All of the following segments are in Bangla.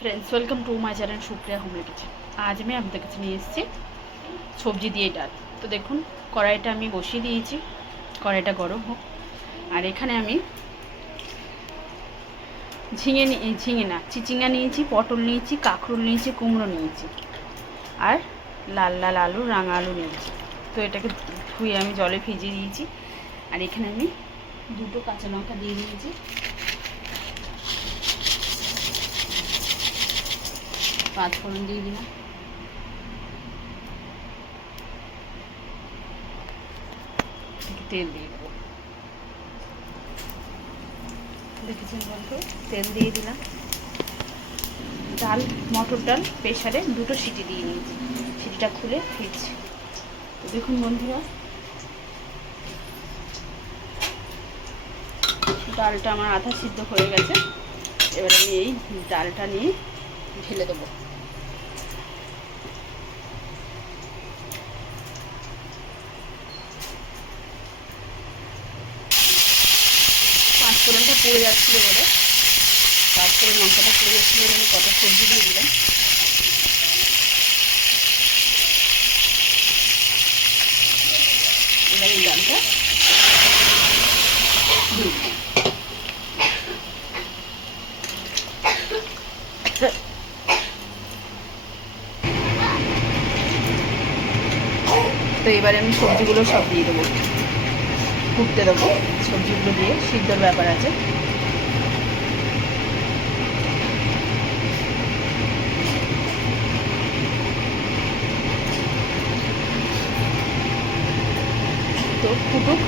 Friends welcome to my channel Supriya home kitchen. आज मैं आपके काছে নিয়ে এসেছি সবজি দিয়ে ডাল। তো দেখুন কড়াইটা আমি বসিয়ে দিয়েছি, কড়াইটা গরম হোক। আর এখানে আমি চিচিঙ্গা নিয়েছি, পটল নিয়েছি, কাঁকরোল নিয়েছি, কুমড়ো নিয়েছি আর লাল লাল আলু, রাঙা আলু নিয়েছি। তো এটাকে ধুয়ে আমি জলে ভিজিয়ে দিয়েছি। আর এখানে আমি দুটো কাঁচা লঙ্কা দিয়ে দিয়েছি, পাঁচ ফোড়ন দিয়ে দিলাম, তেল দিয়ে দেবো। দেখেছেন বন্ধু, তেল দিয়ে দিলাম। ডাল, মটর ডাল প্রেশারে দুটো সিটি দিয়ে নিয়েছি, সিটিটা খুলে ফিরছি। তো দেখুন বন্ধুরা, ডালটা আমার আধা সিদ্ধ হয়ে গেছে। এবার আমি এই ডালটা নিয়ে ঢেলে দেবো। পাঁচফোড়নটা পুড়ে যাচ্ছিলো বলে, পাঁচফোড়ন লঙ্কাটা পুড়ে যাচ্ছিলো বলে আমি কটা সবজি দিয়ে দিলাম। এবার এই ডালটা দিয়ে দিলাম। তো এবারে আমি সবজিগুলো সব দিয়ে দেবো, ফুটতে দেবো। সবজিগুলো দিয়ে সিদ্ধর ব্যাপার আছে। তো ফুটুক,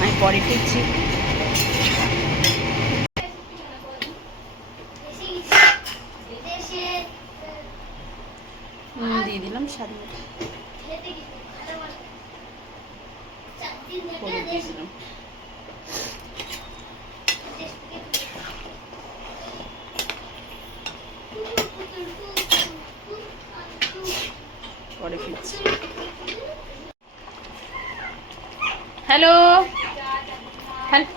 আমি পরে ফিরছি। দিয়ে দিলাম স্বাদ মতো, হলুদ দিয়ে দিলাম। পরে ফিরছি। হ্যালো হ্যালো,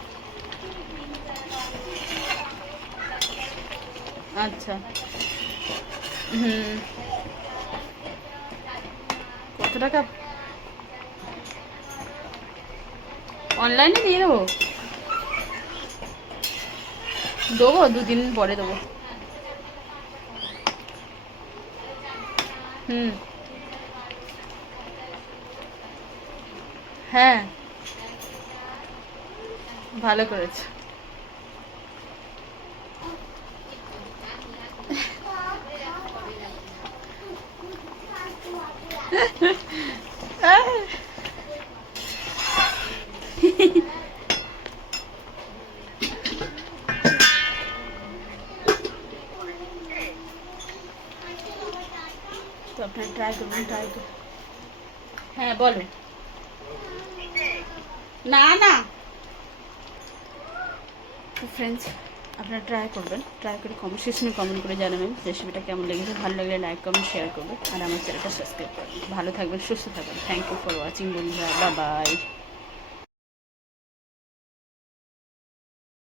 আচ্ছা কত টাকা? অনলাইনে দিয়ে দেবো, দেবো দুদিন পরে দেবো। হ্যাঁ, ভালো করেছে। তো আপনারা ট্রাই করবেন, ট্রাই করুন। হ্যাঁ বলো। না না, তো ফ্রেন্ডস আপনারা ট্রাই করবেন, ট্রাই করে কমেন্ট সেকশনে কমেন্ট করে জানাবেন রেসিপিটা কেমন লেগেছে। ভালো লাগলে লাইক কমেন্ট শেয়ার করবেন আর আমার চ্যানেলটা সাবস্ক্রাইব করবেন। ভালো থাকবেন, সুস্থ থাকবেন। থ্যাংক ইউ ফর ওয়াচিং বন্ধুরা, বাই বাই।